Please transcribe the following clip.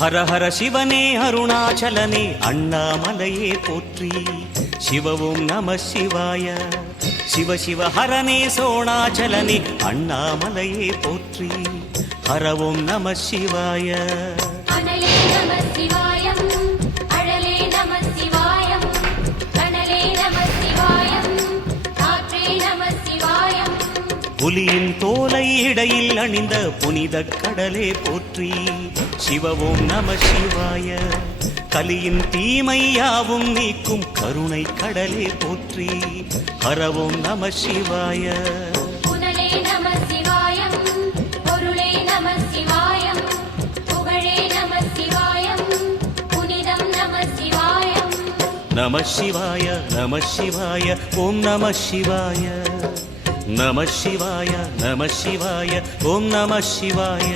ஹர ஹர சிவனே அருணாச்சலனே அண்ணாமலையே போற்றி. சிவவும் நம சிவாய. சிவ சிவ ஹரனே சோணாச்சலனே அண்ணாமலையே போற்றி. ஹரவும் நம சிவாய. அனலே நம சிவாயம், அழலே நம சிவாயம், கனலே நம சிவாயம், காற்றே நம சிவாயம். புலியின் தோலை இடையில் அணிந்த புனித கடலே போற்றி. சிவவும் நம சிவாய. கலியின் தீமையாவும் நீக்கும் கருணை கடலே போற்றி. ஹரவும் நம சிவாய. புனலே நம சிவாயம், பொருளே நம சிவாயம், புகழே நம சிவாயம், புனிதம் நம சிவாயம். நம சிவாய நம சிவாய ஓம் நம சிவாய. நம சிவாய நம சிவாய ஓம் நம சிவாய.